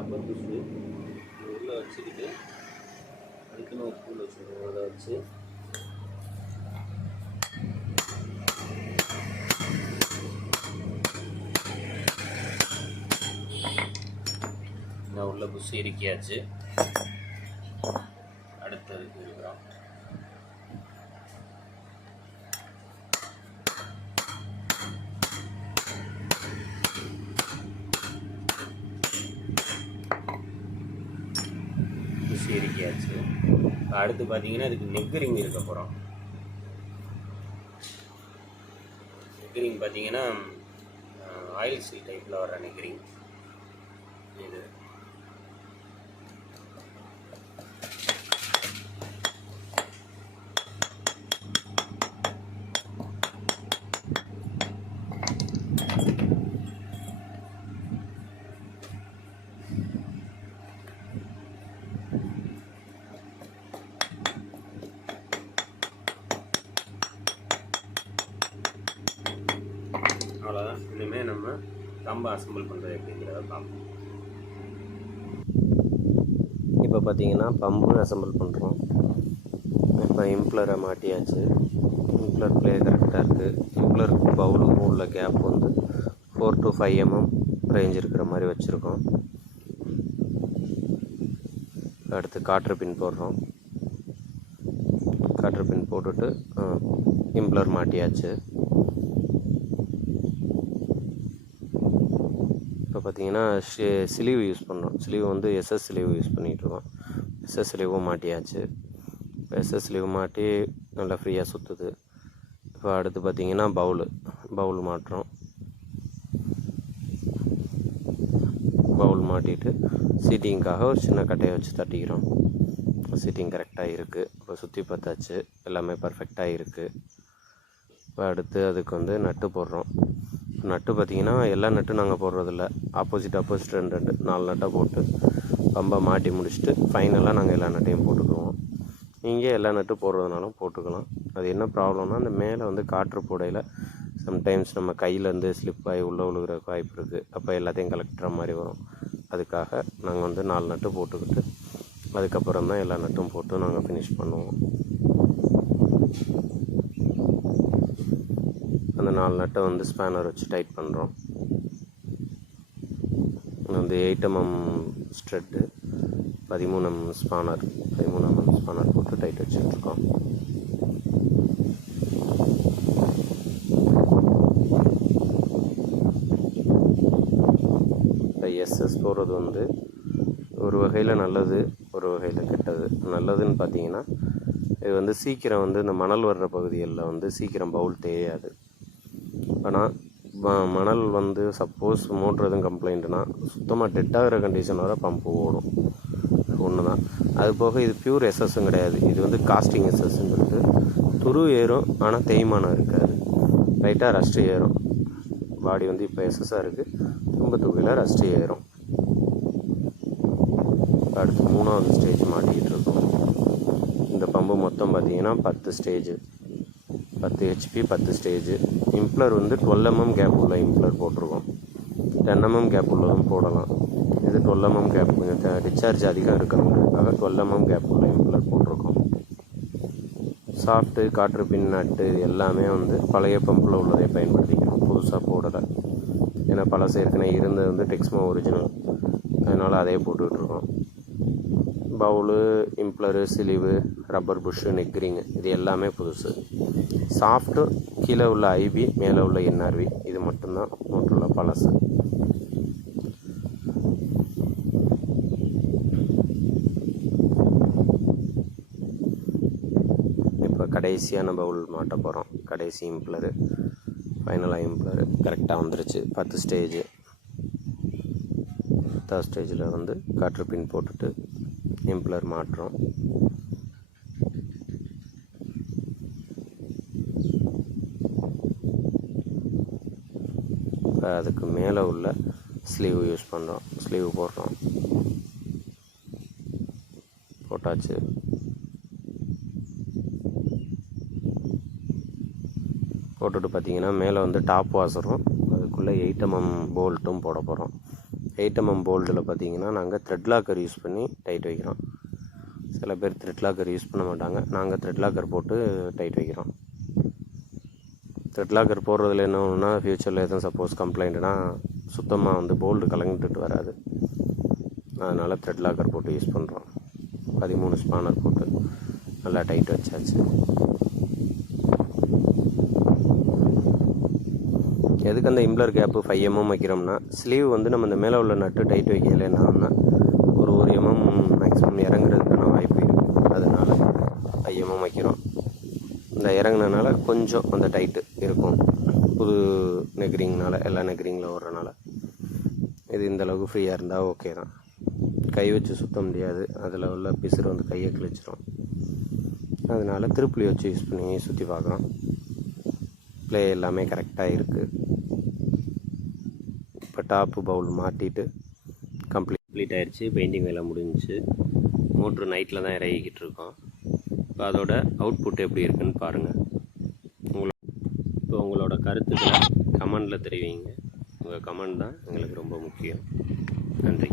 Rubber push உள்ளே வச்சுக்கிட்டு அதுக்குன்னு ஒரு ஸ்கூல் வச்சுருக்கோம் அதை வச்சு. நான் உள்ள புஷ் இறுக்கியாச்சு அடுத்ததுக்கு இருக்கிறோம் புஷ் இறுக்கியாச்சு இப்ப அடுத்து பார்த்தீங்கன்னா இதுக்கு நெக்கரிங் இருக்க போகிறோம் நெக்கரிங் பார்த்தீங்கன்னா ஆயில் சீல் டைப்பில் வர நெக்கரிங் இது. கம்பை அசம்பிள் பண்ணுறது எப்படிங்கிறத பார்ப்போம் இப்போ பார்த்தீங்கன்னா பம்பு அசம்பிள் பண்ணுறோம் இப்போ இம்ப்ளரை மாட்டியாச்சு. இம்ப்ளர் ப்ளே கரெக்டாக இருக்குது இம்ப்ளருக்கும் பவுலுக்கும் உள்ள கேப் வந்து four to five mm range இருக்கிற மாதிரி வச்சுருக்கோம். அடுத்து காற்று பின் போடுறோம். காற்று பின் போட்டுட்டு இம்ப்ளர் மாட்டியாச்சு. பார்த்தீங்கன்னா ஸ்லீவ் யூஸ் பண்ணோம். ஸ்லீவ் வந்து எஸ்எஸ் ஸ்லீவ் யூஸ் பண்ணிகிட்ருக்கோம் எஸ்எஸ் ஸ்லீவும் மாட்டியாச்சு. இப்போ எஸ்எஸ் ஸ்லீவ் மாட்டி நல்லா ஃப்ரீயாக சுற்றுது இப்போ அடுத்து பார்த்தீங்கன்னா பவுலு. பவுல் மாட்டுறோம். பவுல் மாட்டிட்டு சீட்டிங்க்காக ஒரு சின்ன கட்டையை வச்சு தட்டிக்கிறோம். சீட்டிங் கரெக்டாக இருக்குது இப்போ சுற்றி பார்த்தாச்சு. எல்லாமே பர்ஃபெக்டாக இருக்குது இப்போ அடுத்து அதுக்கு வந்து நட்டு போடுறோம். நட்டு பார்த்தீங்கன்னா எல்லா நட்டும் நாங்கள் போடுறதில்ல. ஆப்போசிட் ஆப்போசிட் ரெண்டு ரெண்டு நாலு நட்டை போட்டு பம்பை மாட்டி முடிச்சுட்டு ஃபைனலாக நாங்கள் எல்லா நட்டையும் போட்டுக்குவோம். நீங்கள் எல்லா நட்டு போடுறதுனாலும் போட்டுக்கலாம். அது என்ன ப்ராப்ளம்னா அந்த மேலே வந்து காற்று போடையில் சம்டைம்ஸ் நம்ம கையிலேருந்து ஸ்லிப் ஆகி உள்ளே விழுகிற வாய்ப்பு இருக்குது அப்போ எல்லாத்தையும் கலெக்டர் மாதிரி வரும். அதுக்காக நாங்கள் வந்து நாலு நட்டு போட்டுக்கிட்டு அதுக்கப்புறம் தான் எல்லா நட்டும் போட்டு நாங்கள் ஃபினிஷ் பண்ணுவோம். அந்த நாலு நட்டை வந்து ஸ்பேனர் வச்சு டைட் பண்ணுறோம் வந்து எயிட் எம்எம் ஸ்ட்ரெட்டு பதிமூணு எம்எம் ஸ்பானர் பதிமூணு எம்எம் ஸ்பானர் போட்டு டைட் வச்சுட்ருக்கோம் இப்போ எஸ்எஸ் போகிறது வந்து ஒரு வகையில் நல்லது ஒரு வகையில் கெட்டது. நல்லதுன்னு பார்த்தீங்கன்னா இது வந்து சீக்கிரம் வந்து இந்த மணல் வர்ற பகுதிகளில் வந்து சீக்கிரம் பவுல் தேயாது. ஆனால் ம- மணல் வந்து சப்போஸ் மோட்ரு எதுவும் கம்ப்ளைண்ட்னா சுத்தமாக டெட் ஆகிற கண்டிஷன் வர பம்பு ஓடும். ஒன்று தான் அது போக இது பியூர் எஸ்எஸ்ஸும் கிடையாது. இது வந்து காஸ்டிங் எஸ்எஸ்ங்கிறது துரு ஏறும் ஆனால் தேய்மானம் இருக்காது. லைட்டாக ரஸ்ட்டு ஏறும். பாடி வந்து இப்போ எஸ்எஸ்ஸாக இருக்குது திரும்ப தொகையில் ரஸ்ட்டு ஏறும். அடுத்து மூணாவது ஸ்டேஜ் மாட்டிக்கிட்டு இருக்கோம். இந்த பம்பு மொத்தம் பார்த்திங்கன்னா பத்து ஸ்டேஜ் பத்து ஹெச்பி பத்து ஸ்டேஜு இம்ப்ளர் வந்து டுவெல் எம்எம் கேப் உள்ள இம்ப்ளர் போட்டிருக்கோம். டென் எம்எம் கேப் உள்ளதும் போடலாம். இது டுவெல் எம்எம் கேப் கொஞ்சம் டிஸ்சார்ஜ் அதிகம் இருக்கிறவங்களுக்காக டுவெல் எம்எம் கேப் உள்ள இம்ப்ளர் போட்டிருக்கோம். சாஃப்ட்டு காற்று பின் நட்டு எல்லாமே வந்து பழைய பம்பில் உள்ளதை பயன்படுத்திக்கிறோம். புதுசாக போடலை. ஏன்னா பழசு ஏற்கனவே இருந்தது வந்து டெக்ஸ்மோ ஒரிஜினல் அதனால் அதே போட்டுக்கிட்டுருக்கோம் bowl impeller sleeve rubber bush neck ring இது எல்லாமே புதுசு. சாஃப்ட்டு கீழே உள்ள ஐபி மேலே உள்ள என்ஆர்வி இது மட்டும்தான் மோட்டருள்ள பழசு. இப்போ கடைசியான பவுல் மாட்ட போகிறோம் கடைசி இம்ப்ளரு ஃபைனலாக இம்ப்ளரு கரெக்டாக வந்துருச்சு. பத்து ஸ்டேஜு பத்தாவது ஸ்டேஜில் வந்து காற்று பின் போட்டுட்டு இம்ப்ளர் மாட்டுறோம் இப்போ அதுக்கு மேலே உள்ள ஸ்லீவ் யூஸ் பண்ணுறோம் ஸ்லீவ் போடுறோம். போட்டாச்சு. போட்டுட்டு பார்த்தீங்கன்னா மேலே வந்து டாப் வாசரும் அதுக்குள்ளே எயிட் எம்எம் போல்ட்டும் போட போகிறோம் எயிட் எம்எம் போல்டில் பார்த்தீங்கன்னா நாங்கள் த்ரெட் லாக்கர் யூஸ் பண்ணி டைட் வைக்கிறோம். சில பேர் த்ரெட் லாக்கர் யூஸ் பண்ண மாட்டாங்க. நாங்கள் த்ரெட் லாக்கர் போட்டு டைட் வைக்கிறோம். த்ரெட் லாக்கர் போடுறதுல என்ன ஒன்றுனா ஃப்யூச்சரில் எதுவும் சப்போஸ் கம்ப்ளைண்ட்னா சுத்தமாக வந்து போல்டு கலங்கிட்டு வராது. அதனால் த்ரெட் லாக்கர் போட்டு யூஸ் பண்ணுறோம் பதிமூணு ஸ்பானர் போட்டு நல்லா டைட் வச்சாச்சு. எதுக்கு அந்த இம்ப்ளர் கேப்பு ஃபைவ் எம்எம் வைக்கிறோம்னா ஸ்லீவ் வந்து நம்ம இந்த மேலே உள்ள நட்டு டைட் வைக்கல என்ன ஆகும்னா ஒரு ஒரு எம்எம் மேக்ஸிமம் இறங்குறதுக்கான வாய்ப்பு இருக்குது அதனால் ஃபைவ் எம்எம் வைக்கிறோம். இந்த இறங்குனனால கொஞ்சம் அந்த டைட்டு இருக்கும். புது நெக்ரிங்னால எல்லா நெக்ரிங்கில் ஓடுறனால இது இந்தளவுக்கு ஃப்ரீயாக இருந்தால் ஓகே தான். கை வச்சு சுத்த முடியாது. அதில் உள்ள பிசுறு வந்து கையை கிழிச்சிரும். அதனால திருப்புளி வச்சு யூஸ் பண்ணி சுற்றி பார்க்குறோம். ப்ளே எல்லாமே கரெக்டாக இருக்குது டாப்பு பவுல் மாட்டிட்டு கம்ப்ளீட் கம்ப்ளீட் ஆகிடுச்சு பெயிண்டிங் வேலை முடிஞ்சுச்சு. மோட்ரு நைட்டில் தான் இறங்கிக்கிட்டு இருக்கோம். இப்போ அதோட அவுட்புட் எப்படி இருக்குன்னு பாருங்கள் உங்களோட இப்போ உங்களோட கருத்துக்களை கமெண்டில் தெரிவிங்க. உங்கள் கமெண்ட் தான் எங்களுக்கு ரொம்ப முக்கியம். நன்றி.